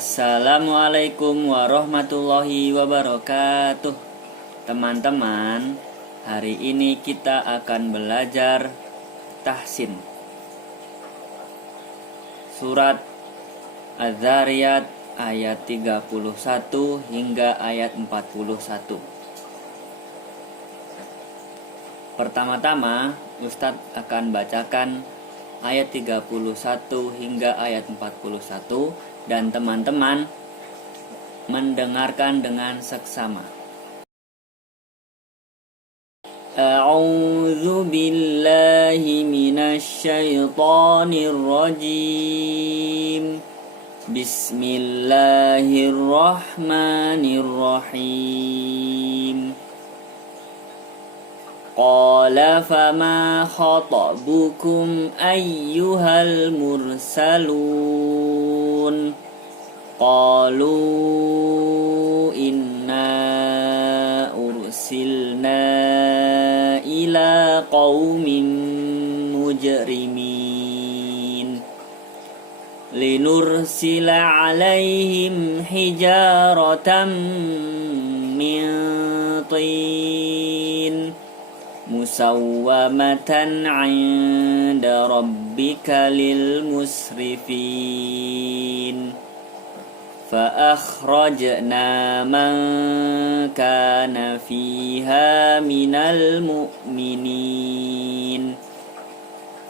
Assalamualaikum warahmatullahi wabarakatuh. Teman-teman, hari ini kita akan belajar tahsin. Surat Az-Zariyat ayat 31 hingga ayat 41. Pertama-tama, Ustadz akan bacakan ayat 31 hingga ayat 41 dan teman-teman mendengarkan dengan seksama. A'udzu billahi minasy syaithanir rajim. Bismillahirrahmanirrahim. Qala fama khatabukum ayyuhal mursalun. Qalu inna ursilna ila qaumin mujrimin linursila alaihim hijaratan min tin musawwamatan 'inda rabbika lil musrifin فأخرجنا من كان فيها من المؤمنين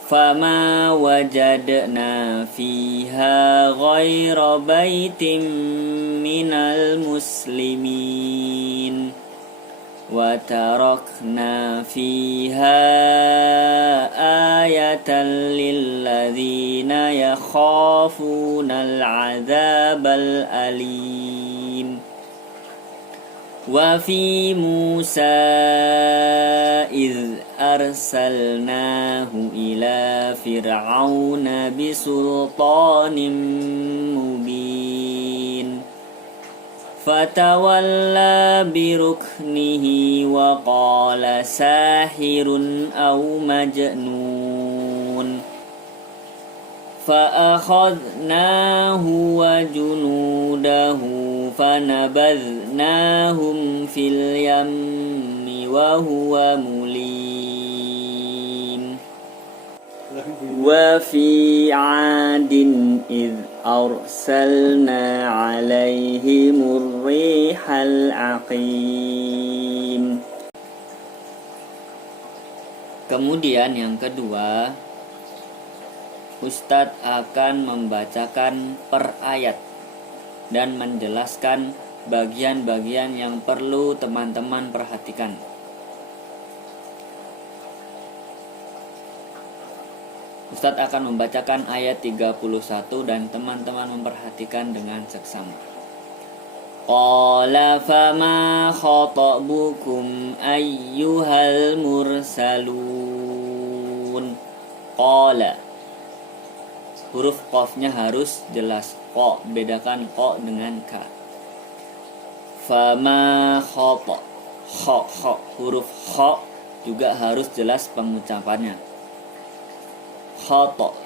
فما وجدنا فيها غير بيت من المسلمين وتركنا فيها آية للذين يخافون العذاب الأليم وفي موسى إذ أرسلناه إلى فرعون بسلطان مبين فتولى بركنه وقال ساحر أو مجنون فأخذناه وجنوده فنبذناهم في اليم وهو مليم وفي عاد إذ أرسلنا عليهم الريح العقيم. Kemudian yang kedua, Ustadz akan membacakan per ayat dan menjelaskan bagian-bagian yang perlu teman-teman perhatikan. Ustadz akan membacakan ayat 31 dan teman-teman memperhatikan dengan seksama. Qala fama khatabukum ayyuhal mursalun. Qala, huruf qafnya harus jelas. Qa, bedakan qa dengan ka. Fama khata, kha, huruf kha juga harus jelas pengucapannya. Khata,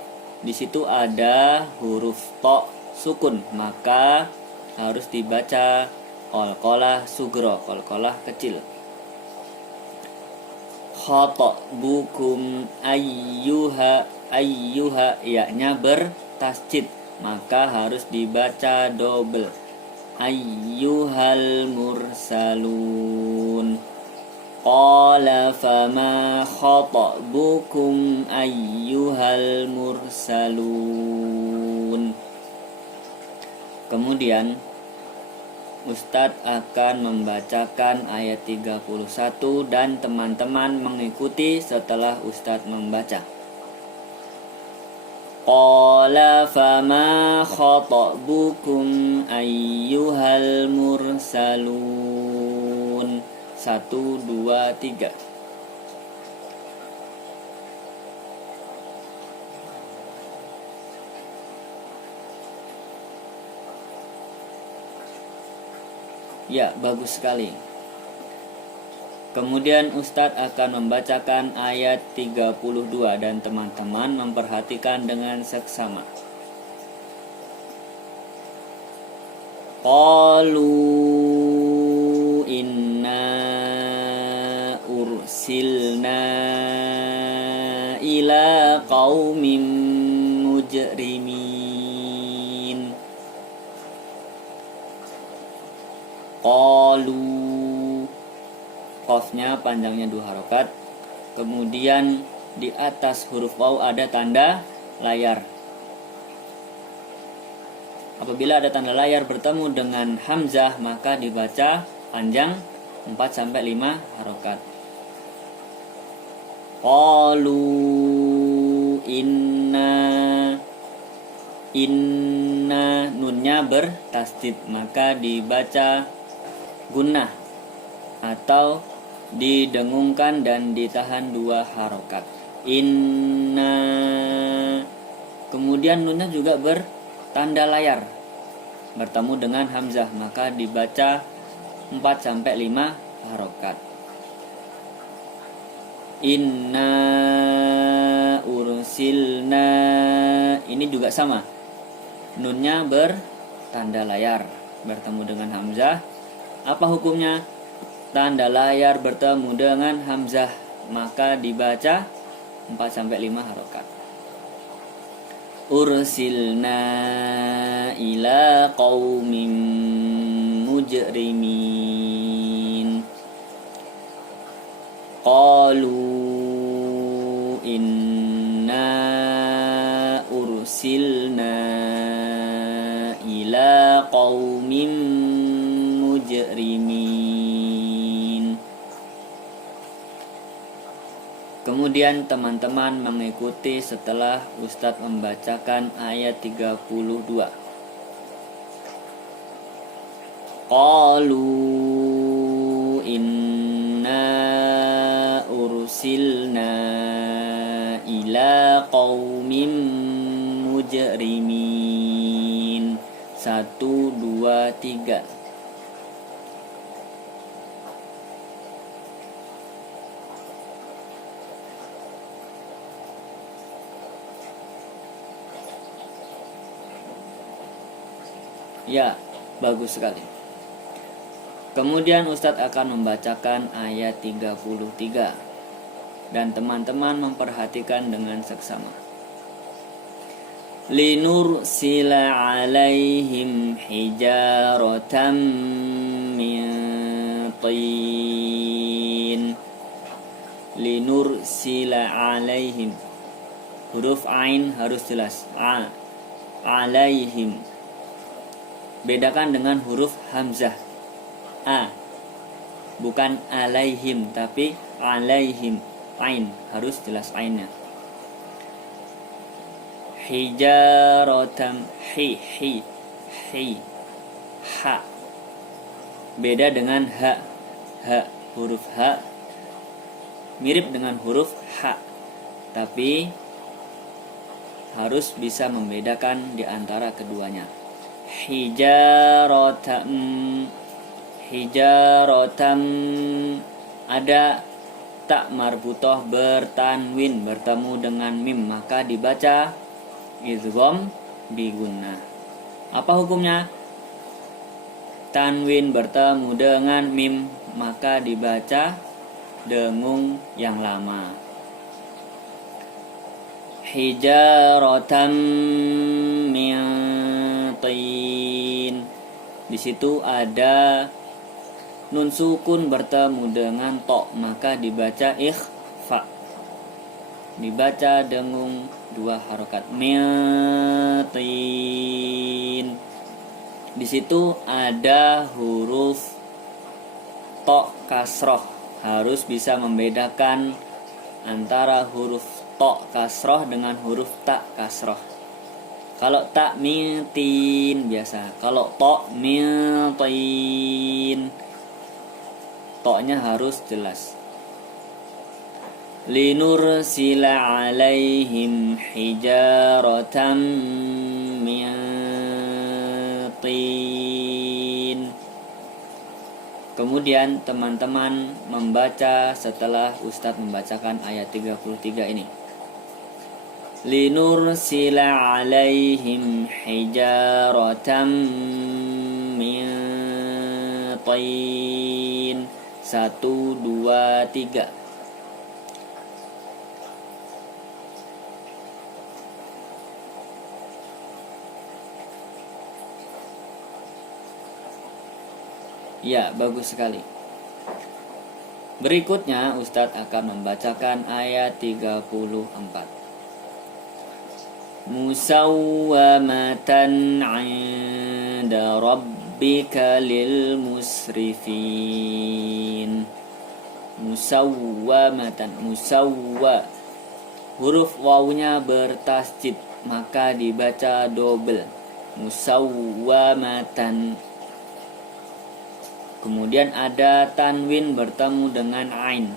di situ ada huruf ta sukun, maka harus dibaca qalqalah sugro, qalqalah kecil. Khata bukum ayyuha, ya-nya bertasjid, maka harus dibaca double. Ayyuhal mursalun. Qala fama khatabukum ayyuhal mursalun. Kemudian Ustadz akan membacakan ayat 31 dan teman-teman mengikuti setelah Ustadz membaca. Qala fama khatabukum ayyuhal mursalun. 1, 2, 3. Ya, bagus sekali. Kemudian Ustadz akan membacakan ayat 32 dan teman-teman memperhatikan dengan seksama. Qalu inna ursilna ila qaumin mujrimin. Qalu, qafnya panjangnya 2 harokat. Kemudian di atas huruf waw ada tanda layar. Apabila ada tanda layar bertemu dengan hamzah maka dibaca panjang 4-5 harokat. Qalu inna nunnya bertasdid maka dibaca gunnah atau didengungkan dan ditahan 2 harokat. Inna, kemudian nunnya juga bertanda layar bertemu dengan hamzah maka dibaca 4-5 harokat. Inna ursilna, ini juga sama, nunnya bertanda layar bertemu dengan hamzah. Apa hukumnya? Tanda layar bertemu dengan hamzah maka dibaca 4-5 harokat. Ursilna ila qaumin mujrimin. Qalu inna ursilna ila qaumin mujrimin. Kemudian teman-teman mengikuti setelah Ustadz membacakan ayat 32. Qalu inna ursilna ila qaumin mujrimin. 1, 2, 3. Ya, bagus sekali. Kemudian Ustadz akan membacakan ayat 33 dan teman-teman memperhatikan dengan seksama. Linursila alaihim hijaratan min tin. Linursila alaihim, huruf ain harus jelas. Alaihim, bedakan dengan huruf hamzah. A, bukan alaihim tapi alaihim. Ain harus jelas ainnya. Hijaratan, hi ha, beda dengan ha. Huruf ha mirip dengan huruf ha, tapi harus bisa membedakan di antara keduanya. Hijaratan ada tak marbutoh bertanwin bertemu dengan mim maka dibaca idgham bi gunnah. Apa hukumnya? Tanwin bertemu dengan mim maka dibaca dengung yang lama. Hijaratan min tin. Di situ ada nun sukun bertemu dengan to maka dibaca ikhfa. Dibaca dengung 2 harokat. Min tin. Di situ ada huruf to kasroh, harus bisa membedakan antara huruf to kasroh dengan huruf ta kasroh. Kalau ta mitin biasa, kalau to mitin, to-nya harus jelas. Linursila alaihim hijaratan min tin. Kemudian teman-teman membaca setelah Ustadz membacakan ayat 33 ini. Linursila alaihim hijaratan min Shin. 1, 2, 3. Ya, bagus sekali. Berikutnya Ustadz akan membacakan ayat 34. Musawwamatan 'inda rabbika lil musrifin. Musawwamatan, musawwa. Huruf wawunya bertasjid, maka dibaca double. Musawwamatan. Kemudian ada tanwin bertemu dengan ain,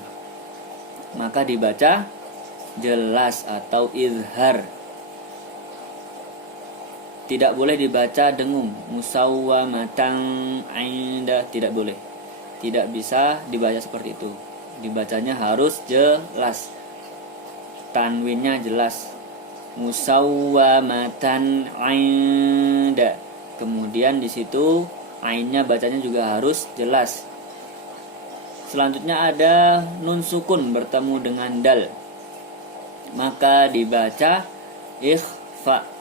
maka dibaca jelas atau izhar. Tidak boleh dibaca dengung. Musawwamatan inda, tidak boleh. Tidak bisa dibaca seperti itu. Dibacanya harus jelas. Tanwinnya jelas. Musawwamatan inda. Kemudian di situ ainnya bacanya juga harus jelas. Selanjutnya ada nun sukun bertemu dengan dal, maka dibaca ikhfa.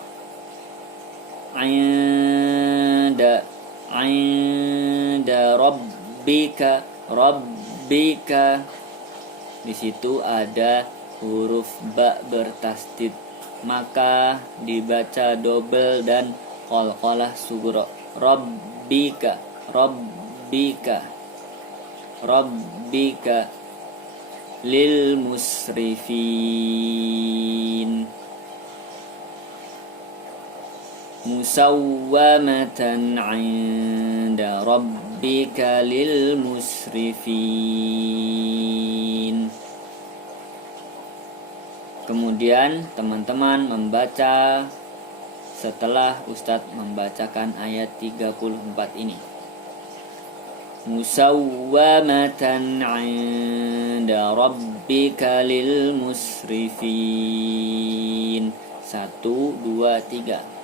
Inda rabbika, rabbika. Di situ ada huruf ba bertasdid, maka dibaca double dan qalqalah sughra. Rabbika, rabbika, rabbika lil musrifin. Musawwamatan 'inda rabbika lil musrifin. Kemudian teman-teman membaca setelah Ustadz membacakan ayat 34 ini. Musawwamatan 'inda rabbika lil musrifin. 1, 2, 3.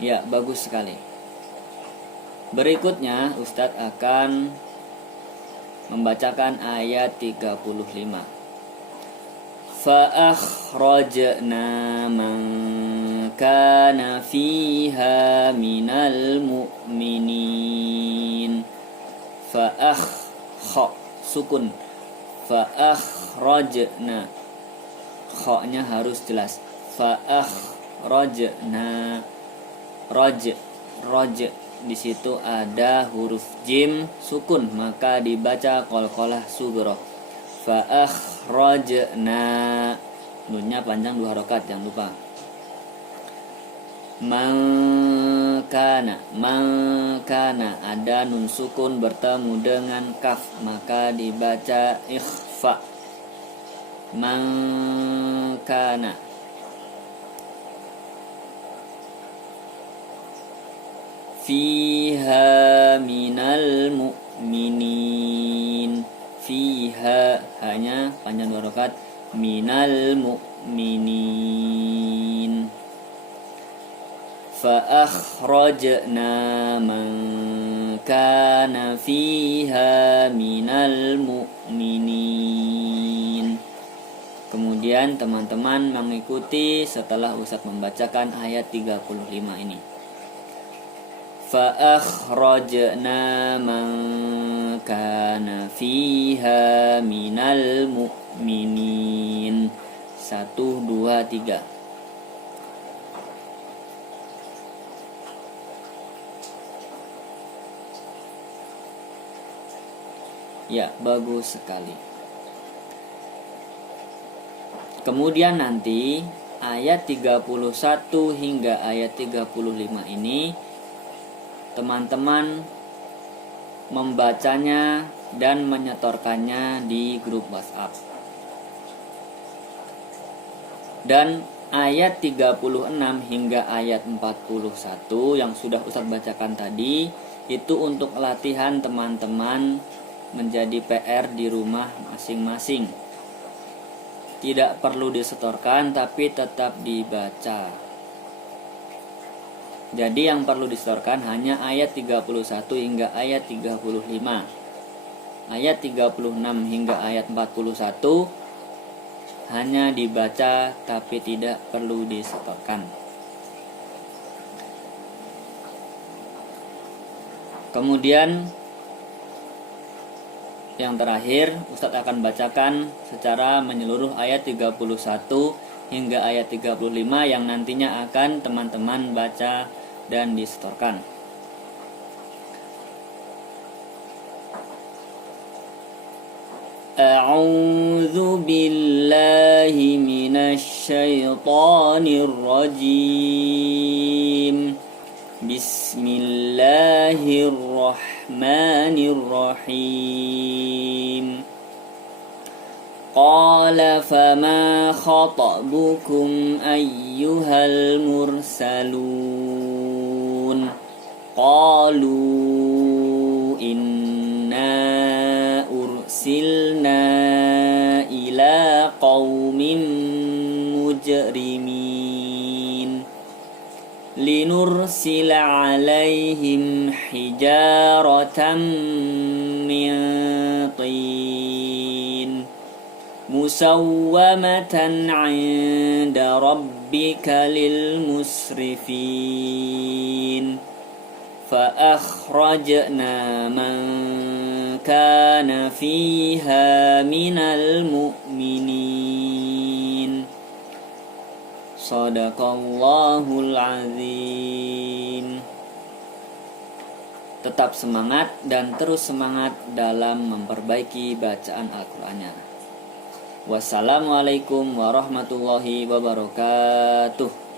Ya, bagus sekali. Berikutnya Ustadz akan membacakan ayat 35. Fa'akhrajna man kana fiha minal mu'minin. Sukun. Fa'akhrajna. Kha-nya harus jelas. Fa'akhrajna. Roj. Di situ ada huruf jim sukun, maka dibaca qalqalah sughra. Fa akhrajna. Nunnya panjang 2 harakat, jangan lupa. Mangkana ada nun sukun bertemu dengan kaf, maka dibaca ikhfa. Mangkana. Fiha minal mu'minin. Fiha, hanya panjang 2 harakat. Minal mu'minin. Fa akhrajna man kana fiha minal mu'minin. Kemudian teman-teman mengikuti setelah Ustadz membacakan ayat 35 ini. فأخرجنا من كان فيها من المؤمنين. 1, 2, 3. Ya, bagus sekali. Kemudian nanti ayat 31 hingga ayat 35 ini teman-teman membacanya dan menyetorkannya di grup WhatsApp. Dan ayat 36 hingga ayat 41 yang sudah Ustadz bacakan tadi itu untuk latihan teman-teman menjadi PR di rumah masing-masing. tidak perlu disetorkan tapi tetap dibaca. Jadi yang perlu disetorkan hanya ayat 31 hingga ayat 35. Ayat 36 hingga ayat 41 hanya dibaca tapi tidak perlu disetorkan. Kemudian yang terakhir, Ustadz akan bacakan secara menyeluruh ayat 31 hingga ayat 35 yang nantinya akan teman-teman baca dan disetorkan. A'udzu billahi minasy syaithanir rajim. Bismillahirrahmanirrahim. Qala fama khatabukum ayyuhal mursalun. Qalu inna ursilna ila qaumin mujrimin linursila alaihim hijaratan min tin musawwamatan 'inda rabbika lil musrifin fa akhrajna man kana fiha minal mu'minin. Shadaqallahul azim. Tetap semangat dan terus semangat dalam memperbaiki bacaan Al-Qur'annya. Wassalamualaikum warahmatullahi wabarakatuh.